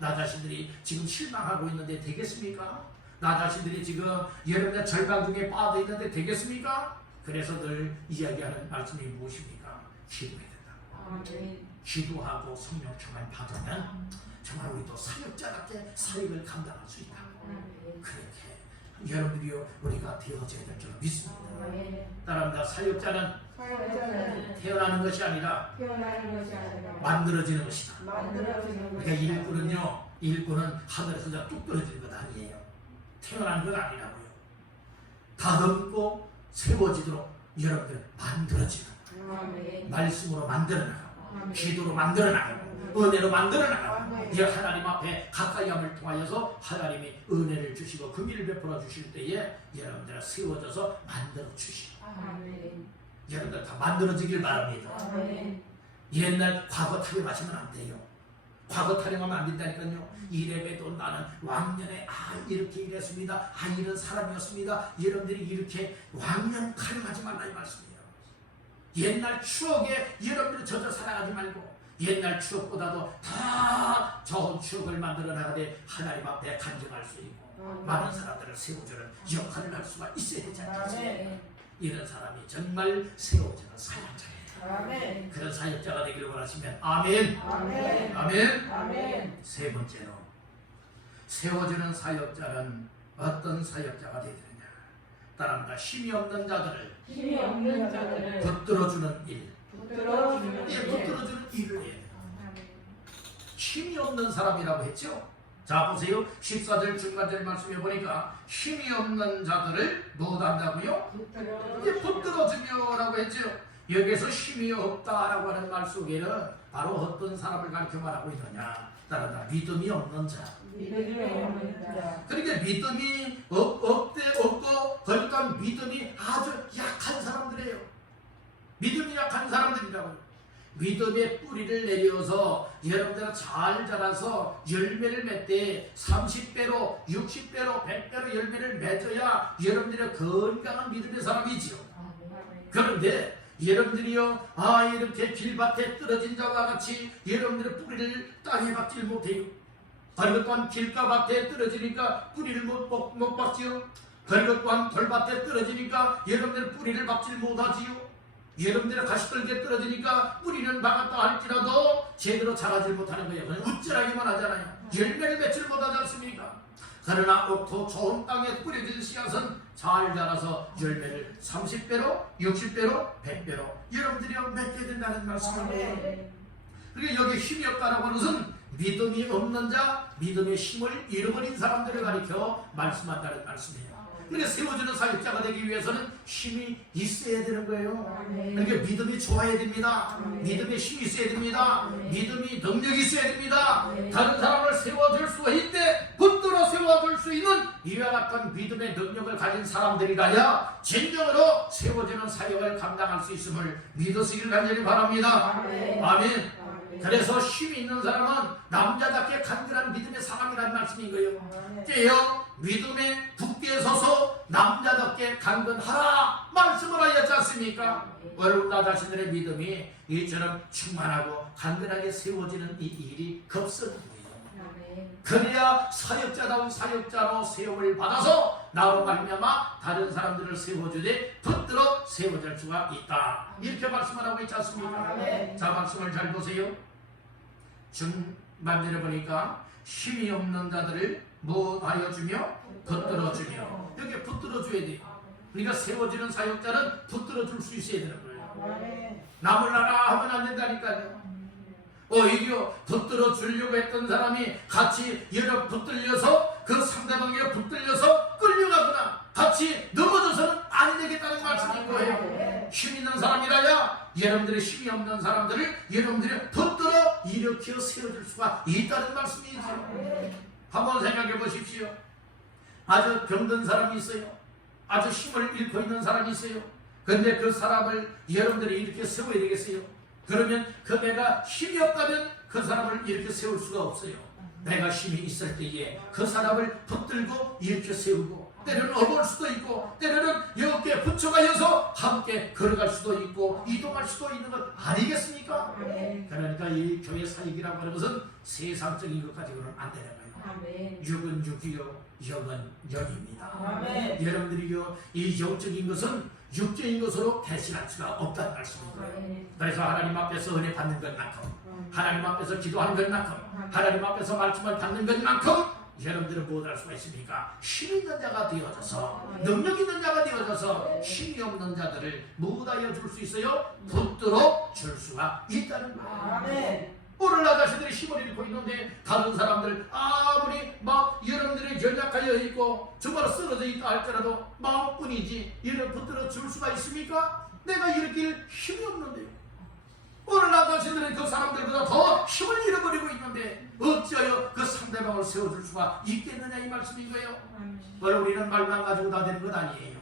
나 자신들이 지금 실망하고 있는데 되겠습니까? 나 자신들이 지금 여러분의 절망 중에 빠져 있는데 되겠습니까? 그래서 늘 이야기하는 말씀이 무엇입니까? 기도해야 된다. 아멘. 기도하고 성령 충만 받으면 정말 우리도 사역자답게 사역을 감당할 수 있다. 그렇게 여러분들이요 우리가 되어져야 될 줄 믿습니다. 따라합니다. 사역자는 사역자는 태어나는 것이 아니라 태어나는 것이 아니라 만들어지는 것이다. 만들어지는 그러니까 일꾼은 하늘에서 그냥 뚝 떨어지는 것 아니에요. 태어나는 건 아니라고요. 다듬고 세워지도록 여러분들 만들어지는 아멘. 말씀으로 만들어 나가고 아멘. 기도로 만들어 나가고 은혜로 만들어 나가고 아멘. 이 하나님 앞에 가까이함을 통하여서 하나님이 은혜를 주시고 금일을 베풀어 주실 때에 여러분들 세워져서 만들어 주시고 아멘. 여러분들 다 만들어지길 바랍니다. 아멘. 옛날 과거 타령하시면 안 돼요. 과거 타령하면 안 된다니까요. 이래봬도 나는 왕년에 이렇게 이랬습니다. 이런 사람이었습니다. 여러분들이 이렇게 왕년 타령하지 말라 이 말씀이에요. 옛날 추억에 여러분들이 젖어 살아가지 말고 옛날 추억보다도 더 좋은 추억을 만들어 나가되 하나님 앞에 간증할 수 있고 많은 사람들을 세워주는 역할을 할 수가 있어야 되지 않겠습니까? 이런 사람이 정말 세워지는 사역자예요. 아멘. 그런 사역자가 되기를 원하시면 아멘. 아멘. 아멘. 아멘. 세 번째로 세워지는 사역자는 어떤 사역자가 되느냐? 따라합니다. 힘이 없는 자들을 힘이 없는 자들을 붙들어주는 일. 붙들어주는 붙들어주는 일을 해야 돼요. 힘이 없는 사람이라고 했죠? 자 보세요. 14절 중간절 말씀해 보니까 힘이 없는 자들을 무엇한다고요? 붙들어주며라고 했죠. 여기서 힘이 없다라고 하는 말 속에는 바로 어떤 사람을 가르쳐 말하고 있느냐? 따라다 믿음이 없는 자. 믿음이 없는 자. 그러니까 믿음이 없고 그러니까 믿음이 아주 약한 사람들이에요. 믿음이 약한 사람들이라고요. 믿음의 뿌리를 내려서 여러분들은 잘 자라서 열매를 맺되 30배로 60배로 100배로 열매를 맺어야 여러분들의 건강한 믿음의 사람이지요. 그런데 여러분들이요 이렇게 길밭에 떨어진 자와 같이 여러분들의 뿌리를 땅에 박질 못해요. 그것 또한 길가밭에 떨어지니까 뿌리를 못 박지요. 그것 또한 돌밭에 떨어지니까 여러분들의 뿌리를 박질 못하지요. 여러분들의 가시떨기에 떨어지니까 뿌리는 박았다 할지라도 제대로 자라질 못하는 거예요. 그냥 우쭐하기만 하잖아요. 열매를 맺지 못하지 않습니까? 그러나 옥토 좋은 땅에 뿌려진 씨앗은 잘 자라서 열매를 30배로 60배로 100배로 여러분들이 맺게 된다는 말씀입니다. 그러니까 여기 힘이 없다라고 하는 것은 믿음이 없는 자, 믿음의 힘을 잃어버린 사람들을 가리켜 말씀한다는 말씀이에요. 그러니까 세워주는 사역자가 되기 위해서는 힘이 있어야 되는 거예요. 그러니까 믿음이 좋아야 됩니다. 믿음의 힘이 있어야 됩니다. 믿음이 능력이 있어야 됩니다. 다른 사람을 세워줄 수 있때 붙들어 세워줄 수 있는 이와 같은 믿음의 능력을 가진 사람들이라야 진정으로 세워주는 사역을 감당할 수 있음을 믿으시길 간절히 바랍니다. 아멘. 그래서 힘이 있는 사람은 남자답게 간절한 믿음의 사람이라는 말씀인 거예요. 깨어 믿음의 굳게 서서 남자답게 강건하라 말씀을 하였지 않습니까? 여러분 나 자신들의 믿음이 이처럼 충만하고 간건하게 세워지는 이 일이 급선인 거예요. 그래야 사역자다운 사역자로 세움을 받아서 나로 말미암아 다른 사람들을 세워주되 붙들어 세워질 수가 있다. 이렇게 말씀을 하고 있지 않습니까? 자 말씀을 잘 보세요. 중반절에 보니까 힘이 없는 자들을 뭐하여 주며 붙들어 주며 여기 붙들어 줘야 돼요. 그러니까 세워지는 사역자는 붙들어 줄 수 있어야 되는 거예요. 남을 나라 하면 안 된다니까요. 오히려 붙들어 주려고 했던 사람이 같이 여러 붙들려서 그 상대방에 붙들려서 끌려가거나 같이 넘어져서는 안 되겠다는 말씀인 거예요. 힘 있는 사람이라야 여러분들의 힘이 없는 사람들을 여러분들이 붙들어 일으켜 세워줄 수가 있다는 말씀이죠. 한번 생각해 보십시오. 아주 병든 사람이 있어요. 아주 힘을 잃고 있는 사람이 있어요. 그런데 그 사람을 여러분들이 이렇게 세워야 되겠어요? 그러면 그 내가 힘이 없다면 그 사람을 이렇게 세울 수가 없어요. 내가 힘이 있을 때에 그 사람을 붙들고 이렇게 세우고 때로는 업을 수도 있고 때로는 이렇게 붙여가여서 함께 걸어갈 수도 있고 이동할 수도 있는 것 아니겠습니까? 그러니까 이 교회 사역이라고 하는 것은 세상적인 것 가지고는 안 되는 거예요. 육은 육이요 영은 영입니다. 여러분들이요 이 영적인 것은 육적인 것으로 대신할 수가 없다는 말씀입니다. 그래서 하나님 앞에서 은혜 받는 것만큼, 하나님 앞에서 기도하는 것만큼, 하나님 앞에서 말씀을 받는 것만큼 여러분들은 무엇을 할 수가 있습니까? 힘 있는 자가 되어져서, 능력 있는 자가 되어져서 힘이 없는 자들을 무엇하여 줄 수 있어요? 붙들어 줄 수가 있다는 거예요. 오늘 나 자신들이 힘을 잃고 있는데 다른 사람들 아무리 막 여러분들이 연약하여 있고 정말 쓰러져 있다 할지라도 마음뿐이지 이를 붙들어 줄 수가 있습니까? 내가 일으킬 힘이 없는데요. 오늘 나 자신들은 그 사람들보다 더 힘을 잃어버리고 있는데 어찌하여 그 상대방을 세워줄 수가 있겠느냐 이 말씀인 거예요. 오늘 우리는 말만 가지고 다 되는 것 아니에요.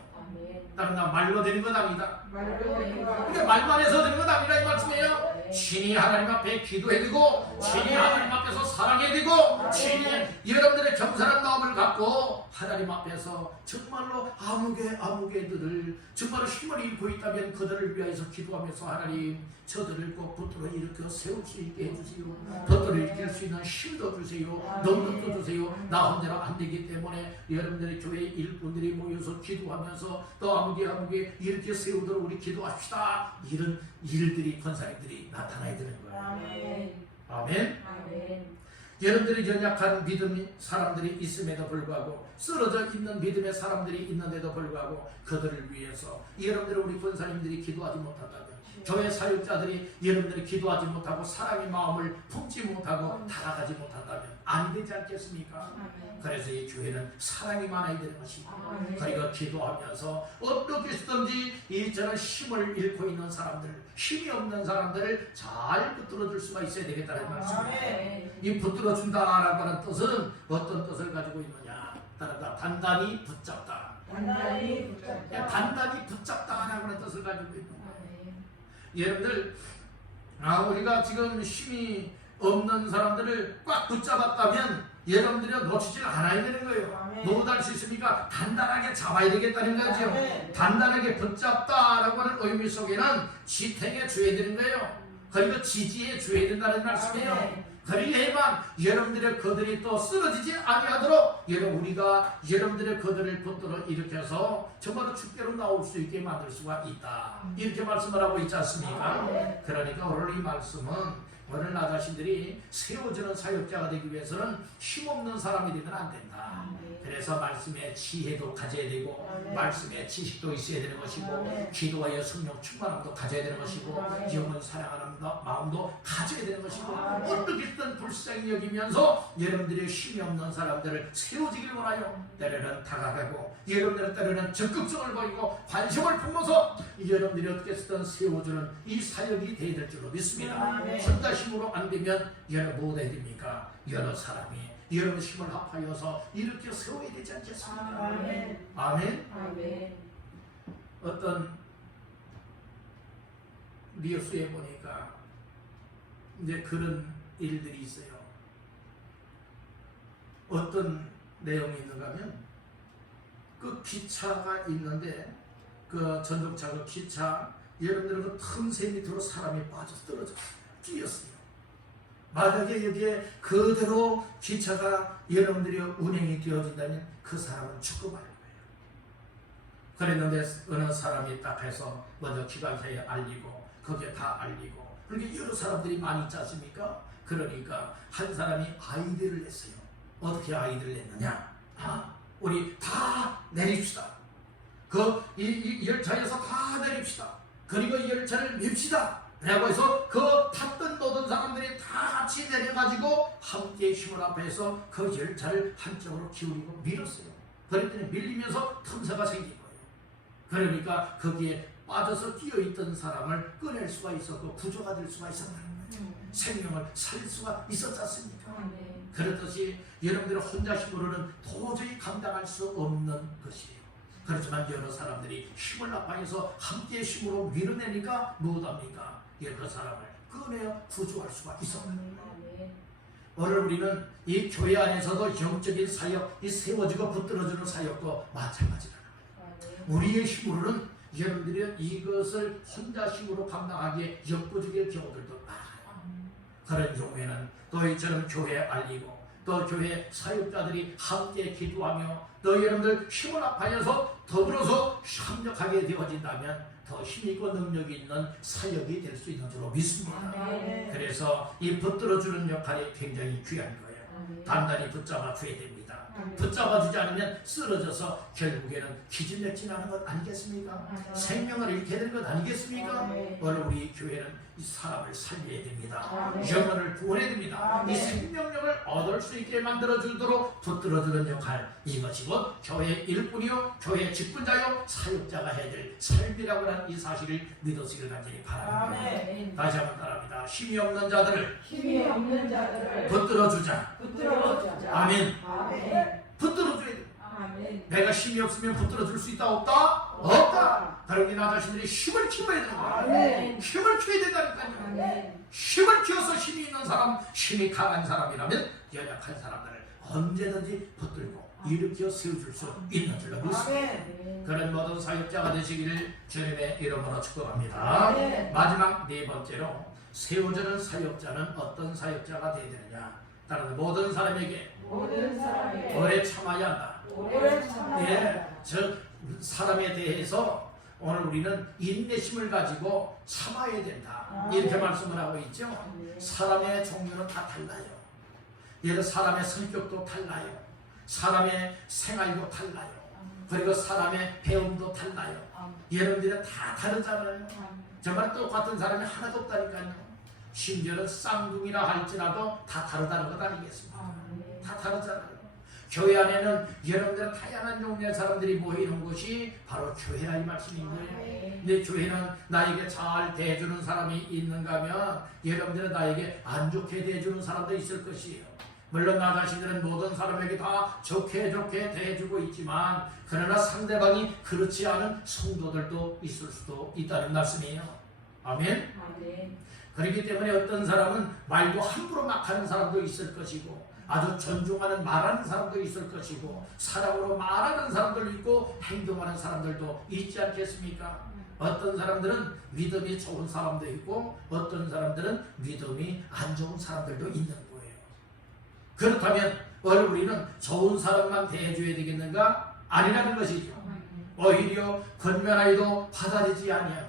다른 나 말로 되는 것 아니다. 그러니까 말만 해서 되는 것 아니라 이 말씀이에요. 신이 하나님 앞에 기도해드리고 신이 하나님 앞에서 사랑해드리고 신이 여러분들의 겸손한 마음을 갖고 하나님 앞에서 정말로 아무개들을 정말로 힘을 잃고 있다면 그들을 위하여서 기도하면서 하나님 저들을 꼭 붙들어 일으켜 세울 수 있게 해주세요. 붙들어 일으킬 수 있는 힘도 주세요. 능력도 주세요. 나 혼자로 안 되기 때문에 여러분들의 교회 일꾼들이 모여서 기도하면서 또 아무개 이렇게 세우도록 우리 기도합시다. 이런 일들이 권사님들이 나타나야 되는 거예요. 아멘. 여러분들이 연약한 믿음의 사람들이 있음에도 불구하고 쓰러져 있는 믿음의 사람들이 있는데도 불구하고 그들을 위해서 여러분들이 우리 권사님들이 기도하지 못한다면 교회 사역자들이 여러분들이 기도하지 못하고 사랑의 마음을 품지 못하고 다가가지 못한다면 안 되지 않겠습니까? 그래서 이 교회는 사랑이 많아야 되는 것입니다. 그리고 기도하면서 어떻게 해서든지 이 저는 힘을 잃고 있는 사람들, 힘이 없는 사람들을 잘 붙들어줄 수가 있어야 되겠다는 말씀입니다. 이 붙들어준다라고 하는 뜻은 어떤 뜻을 가지고 있느냐? 따라다 단단히 붙잡다. 단단히 붙잡다라고 하는 뜻을 가지고 있는 거예요. 여러분들 우리가 지금 힘이 없는 사람들을 꽉 붙잡았다면 여러분들이 놓치지 않아야 되는 거예요. 무엇할 수 있습니까? 단단하게 잡아야 되겠다는 거죠. 단단하게 붙잡다라고 하는 의미 속에는 지탱해 줘야 되는 거예요. 그리고 지지해 줘야 된다는 말씀이에요. 그리해만 여러분들의 그들이 또 쓰러지지 아니하도록 우리가 여러분들의 그들을 붙들어 일으켜서 정말로 축제로 나올 수 있게 만들 수가 있다. 이렇게 말씀을 하고 있지 않습니까? 그러니까 오늘 이 말씀은 오늘 나 자신들이 세워지는 사역자가 되기 위해서는 힘없는 사람이 되면 안 된다. 그래서 말씀에 지혜도 가져야 되고 말씀에 지식도 있어야 되는 것이고 기도하여 성령 충만함도 가져야 되는 것이고 영을 사랑하는 마음도 가져야 되는 것이고 어떻게든 불쌍히 여기면서 여러분들의 힘이 없는 사람들을 세워지길 원하여 때로는 다가가고 여러분들은 때로는 적극성을 보이고 관심을 품어서 여러분들이 어떻게 쓰든 세워주는 이 사역이 되어야 될 줄로 믿습니다. 혼자 힘으로 안 되면 여러분 뭐 해야 됩니까? 여러 사람이 여러분 힘을 합하여서 이렇게 세워야 되지 않겠습니까? 아멘. 어떤 뉴스에 보니까 이제 그런 일들이 있어요. 어떤 내용이 있는가 하면 그 기차가 있는데 그 전동차 그 기차 여러분들은 그 틈새 밑으로 사람이 빠져서 떨어졌어요. 뛰었어요. 만약에 여기에 그대로 기차가 여러분들이 운행이 되어진다면 그 사람은 죽어버릴 거예요. 그랬는데 어느 사람이 딱 해서 먼저 기관사에 알리고 거기에 다 알리고 그렇게 여러 사람들이 많이 있지 않습니까? 그러니까 한 사람이 아이디어를 냈어요. 어떻게 아이디어를 냈느냐? 우리 다 내립시다. 이 열차에서 다 내립시다. 그리고 이 열차를 밉시다. 라고 해서 그 탔던 모든 사람들이 다 같이 내려가지고 함께 힘을 합해서 그 열차를 한쪽으로 기울이고 밀었어요. 그랬더니 밀리면서 틈새가 생긴 거예요. 그러니까 거기에 빠져서 끼어있던 사람을 꺼낼 수가 있었고 구조가 될 수가 있었다는 거예요. 생명을 살릴 수가 있었지 않습니까? 그렇듯이 여러분들의 혼자 힘으로는 도저히 감당할 수 없는 것이에요. 그렇지만 여러 사람들이 힘을 합하여서 함께 힘으로 밀어내니까 무엇합니까? 그 사람을 꺼내어 구조할 수가 있었습니다. 오늘 우리는 이 교회 안에서도 영적인 사역, 이 세워지고 붙들어주는 사역도 마찬가지라는 거예요. 우리의 힘으로는 여러분들이 이것을 혼자 힘으로 감당하기에 역부족의 경우들도 많아요. 그런 경우에는 또 이처럼 교회에 알리고 또 교회 사역자들이 함께 기도하며 또 여러분들 힘을 합하여서 더불어서 협력하게 되어진다면 더 힘있고 능력이 있는 사역이 될 수 있는 줄로 믿습니다. 그래서 이 붙들어주는 역할이 굉장히 귀한 거예요. 단단히 붙잡아 줘야 됩니다. 붙잡아 주지 않으면 쓰러져서 결국에는 기진맥진하는 것 아니겠습니까? 생명을 잃게 되는 것 아니겠습니까? 오늘 우리 교회는 이 사람을 살려야 됩니다. 영혼을 구원해야 됩니다. 이 생명력을 얻을 수 있게 만들어 주도록 붙들어주는 역할, 이것이 곧 교회의 일꾼이요 교회의 직분자요 사역자가 해야 될 삶이라고 하는 이 사실을 믿으시길 간절히 바랍니다. 다시 한번 따라합니다. 힘이 없는 자들을 붙들어주자. 아멘. 붙들어줘야 돼. 내가 힘이 없으면 붙들어줄 수 있다 없다? 없다. 그러니 나 자신들이 힘을 키워야 되는 거야. 힘을 키워야 된다니까요. 힘을 키워서 힘이 있는 사람, 힘이 강한 사람이라면 연약한 사람들을 언제든지 붙들고 일으켜 세워줄 수 있는 줄로 믿습니다. 그런 모든 사역자가 되시기를 주님의 이름으로 축복합니다. 마지막 네 번째로 세워지는 사역자는 어떤 사역자가 되어야 되느냐? 따라서 모든 사람에게 오래 참아야 한다. 저 사람에 대해서 오늘 우리는 인내심을 가지고 참아야 된다. 이렇게 말씀을 하고 있죠. 사람의 종류는 다 달라요. 예를 사람의 성격도 달라요. 사람의 생활도 달라요. 그리고 사람의 배움도 달라요. 여러분들은 다 다르잖아요. 정말 똑같은 사람이 하나도 없다니까요. 심지어는 쌍둥이라 할지라도 다 다르다는 것 아니겠습니까? 다 다르잖아요. 교회 안에는 여러분들은 다양한 종류의 사람들이 모이는 곳이 바로 교회라 이 말씀인 거예요. 근데 교회는 나에게 잘 대해주는 사람이 있는가 하면 여러분들은 나에게 안 좋게 대해주는 사람도 있을 것이에요. 물론 나 자신들은 모든 사람에게 다 좋게 대해주고 있지만 그러나 상대방이 그렇지 않은 성도들도 있을 수도 있다는 말씀이에요. 아멘. 그렇기 때문에 어떤 사람은 말도 함부로 막 하는 사람도 있을 것이고 아주 존중하는 말하는 사람도 있을 것이고 사랑으로 말하는 사람들도 있고 행동하는 사람들도 있지 않겠습니까? 어떤 사람들은 믿음이 좋은 사람도 있고 어떤 사람들은 믿음이 안 좋은 사람들도 있는 거예요. 그렇다면 오늘 우리는 좋은 사람만 대해줘야 되겠는가? 아니라는 것이죠. 오히려 건면하여도 받아들이지 아니하고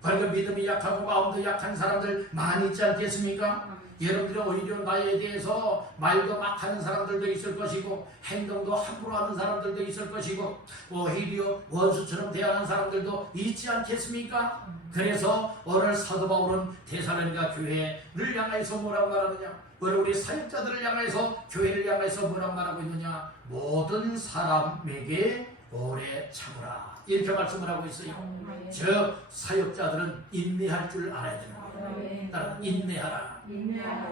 그러니까 믿음이 약하고 마음도 약한 사람들 많이 있지 않겠습니까? 여러분들은 오히려 나에 대해서 말도 막 하는 사람들도 있을 것이고 행동도 함부로 하는 사람들도 있을 것이고 오히려 원수처럼 대하는 사람들도 있지 않겠습니까? 그래서 오늘 사도 바울은 데살로니가 교회를 향해서 뭐라고 말하느냐? 오늘 우리 사역자들을 향해서 교회를 향해서 뭐라고 말하고 있느냐? 모든 사람에게 오래 참으라 이렇게 말씀을 하고 있어요. 저 사역자들은 인내할 줄 알아야 되는 거예요. 따라 인내하라.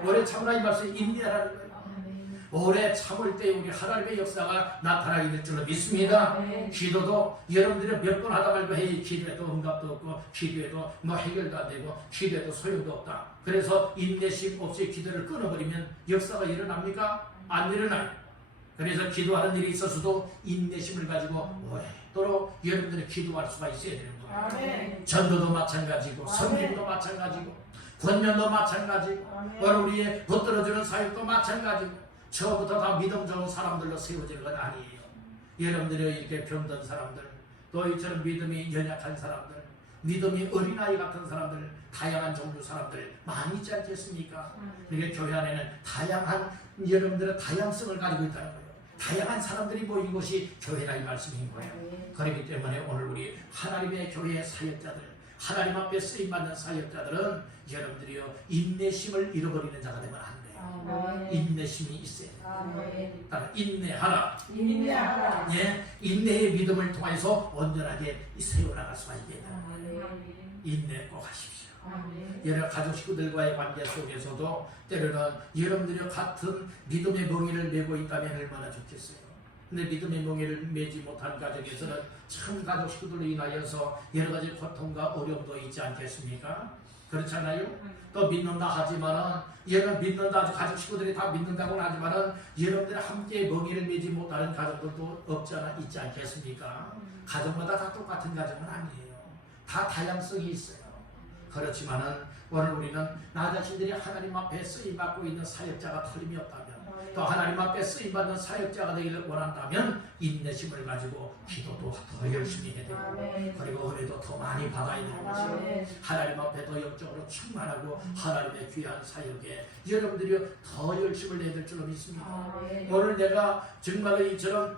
오래 참으라 이 말씀이 인내하라는 거예요. 오래 참을 때 우리 하나님의 역사가 나타나게 될 줄로 믿습니다. 기도도 여러분들이 몇 번 하다 말고 해 기도해도 응답도 없고 기도해도 뭐 해결도 안 되고 기도해도 소용도 없다. 그래서 인내심 없이 기도를 끊어버리면 역사가 일어납니까? 안 일어나요. 그래서 기도하는 일이 있어서도 인내심을 가지고 오래도록 여러분들이 기도할 수가 있어야 되는 거예요. 전도도 마찬가지고 선교도 마찬가지고 권면도 마찬가지고 오늘 우리의 붙들어주는 사역도 마찬가지고 처음부터 다 믿음 좋은 사람들로 세워지는 건 아니에요. 여러분들이 이렇게 병든 사람들 또 이처럼 믿음이 연약한 사람들 믿음이 어린아이 같은 사람들 다양한 종류 사람들 많이 있지 않겠습니까? 그러니까 교회 안에는 다양한 여러분들의 다양성을 가지고 있다는 거예요. 다양한 사람들이 모인 것이 교회라 이 말씀인 거예요. 그렇기 때문에 오늘 우리 하나님의 교회의 사역자들 하나님 앞에 쓰임받는 사역자들은 여러분들이요 인내심을 잃어버리는 자가 되면 안 돼요. 인내심이 있어야 돼요. 따라 인내하라. 예, 인내의 믿음을 통해서 온전하게 세워나갈 수가 있게 돼요. 인내 꼭 하십시오. 여러 가족 식구들과의 관계 속에서도 때로는 여러분들이 같은 믿음의 멍에를 메고 있다면 얼마나 좋겠어요. 근데 믿음의 멍에를 메지 못한 가정에서는 참 가족 식구들로 인하여서 여러 가지 고통과 어려움도 있지 않겠습니까? 그렇잖아요? 또 믿는다 하지만은 여러분 믿는다 가족 식구들이 다 믿는다고는 하지만은 여러분들이 함께 멍에를 메지 못하는 가족들도 없잖아 있지 않겠습니까? 가정마다 다 똑같은 가정은 아니에요. 다 다양성이 있어요. 그렇지만은 오늘 우리는 나 자신들이 하나님 앞에 쓰임받고 있는 사역자가 틀림이 없다면 또 하나님 앞에 쓰임받는 사역자가 되기를 원한다면 인내심을 가지고 기도도 더 열심히 해야 되고, 그리고 은혜도 더 많이 받아야 되는 것이고, 하나님 앞에 더 영적으로 충만하고 하나님의 귀한 사역에 여러분들이 더 열심을 내야 될 줄로 믿습니다. 오늘 내가 정말로 이처럼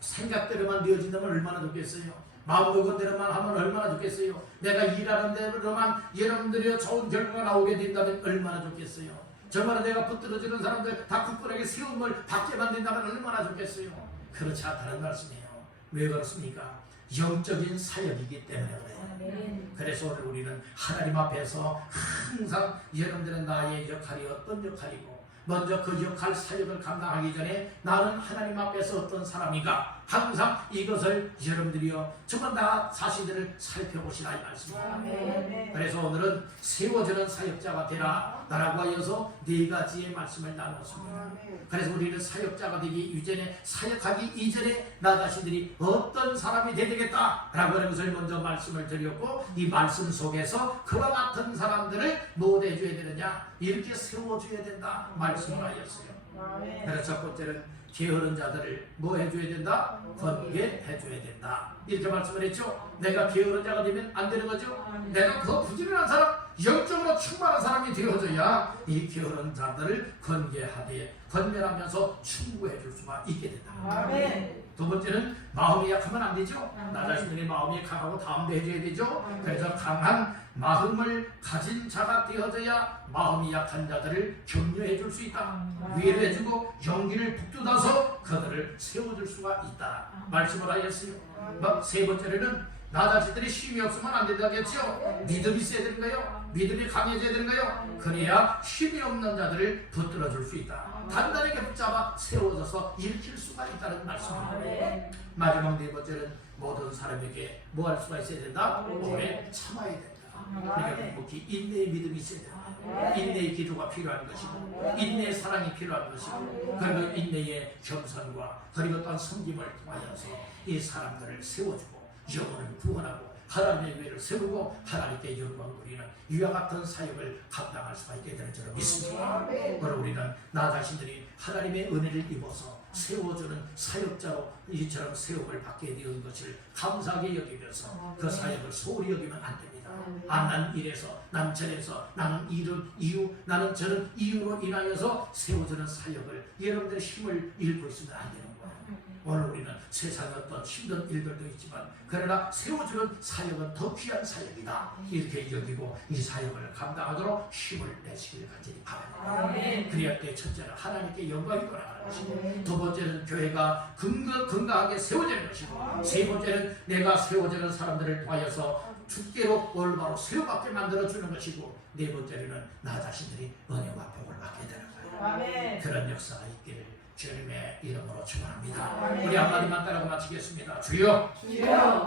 생각대로만 되어진다면 얼마나 좋겠어요. 마음 먹은 대로만 하면 얼마나 좋겠어요. 내가 일하는 대로만 여러분들이 좋은 결과가 나오게 된다면 얼마나 좋겠어요. 정말 내가 붙들어지는 사람들 다 굳건하게 세움을 받게만 된다면 얼마나 좋겠어요. 그렇지 않다는 말씀이에요. 왜 그렇습니까? 영적인 사역이기 때문에 그래요. 그래서 오늘 우리는 하나님 앞에서 항상 여러분들은 나의 역할이 어떤 역할이고, 먼저 그 역할 사역을 감당하기 전에 나는 하나님 앞에서 어떤 사람인가, 항상 이것을 여러분들이요 정말 나 자신들을 살펴보시라 이 말씀입니다. 그래서 오늘은 세워지는 사역자가 되라 라고 하여서 네 가지의 말씀을 나눴습니다. 그래서 우리는 사역자가 되기 이전에, 사역하기 이전에 나 자신들이 어떤 사람이 되겠다 라고 하는 것을 먼저 말씀을 드렸고, 이 말씀 속에서 그와 같은 사람들을 뭐 해줘야 되느냐, 이렇게 세워줘야 된다 말씀을 하였어요. 그래서 첫 번째는 게으른 자들을 뭐 해줘야 된다? 건개해줘야 된다. 이렇게 말씀을 했죠. 내가 게으른 자가 되면 안 되는 거죠. 내가 더 부지런한 사람, 영적으로 충만한 사람이 되어져야 이 게으른 자들을 건면하면서 충고해 줄 수가 있게 된다. 두 번째는 마음이 약하면 안 되죠. 나 자신의 마음이 강하고 다음도 해줘야 되죠. 그래서 강한 마음을 가진 자가 되어져야 마음이 약한 자들을 격려해 줄 수 있다. 위로해주고 용기를 북돋아서 그들을 세워줄 수가 있다 말씀을 하였어요. 세 번째로는 나 자신들이 힘이 없으면 안 된다겠죠. 믿음이 있어야 되는 거예요. 믿음이 강해져야 되는 거예요. 그래야 힘이 없는 자들을 붙들어 줄 수 있다. 단단하게 붙잡아 세워져서 일으킬 수가 있다는 말씀입니다. 마지막 네 번째는 모든 사람에게 뭐 할 수가 있어야 된다? 오래 참아야 된다. 그러니까 특히 인내의 믿음이 있어야 된다. 인내의 기도가 필요한 것이고, 인내의 사랑이 필요한 것이고, 그리고 인내의 겸손과 그리고 또한 섬김을 통하여서 이 사람들을 세워주고 영혼을 구원하고 하나님의 교회를 세우고 하나님께 영광 돌리는 이와 같은 사역을 감당할 수가 있게 되는 줄로 믿습니다. 오늘 우리는 나 자신들이 하나님의 은혜를 입어서 세워주는 사역자로 이처럼 세움을 받게 되는 것을 감사하게 여기면서 그 사역을 소홀히 여기면 안 됩니다. 난 이래서, 난 저래서, 나는 이런 이유, 나는 저런 이유로 인하여서 세워주는 사역을 여러분들의 힘을 잃고 있으면 안 되는 거예요. 오늘 우리는 세상에 어떤 힘든 일들도 있지만 그러나 세워주는 사역은 더 귀한 사역이다 이렇게 여기고 이 사역을 감당하도록 힘을 내시길 간절히 바랍니다. 그래야 때 첫째는 하나님께 영광이 돌아가는 것이고, 두 번째는 교회가 건강하게 세워지는 것이고, 세 번째는 내가 세워지는 사람들을 통하여서 주께로 올바로 세워받게 만들어주는 것이고, 네 번째는 나 자신들이 은혜와 복을 받게 되는 거예요. 그런 역사가 있기를 주님의 이름으로 축원합니다. 우리 한마디만 따라고 마치겠습니다. 주여,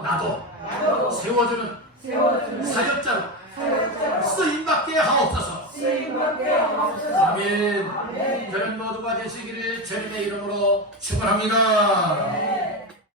나도 세워주는 사역자로 쓰임받게 하옵소서. 아멘. 저는 모두가 되시기를 주님의 이름으로 축원합니다.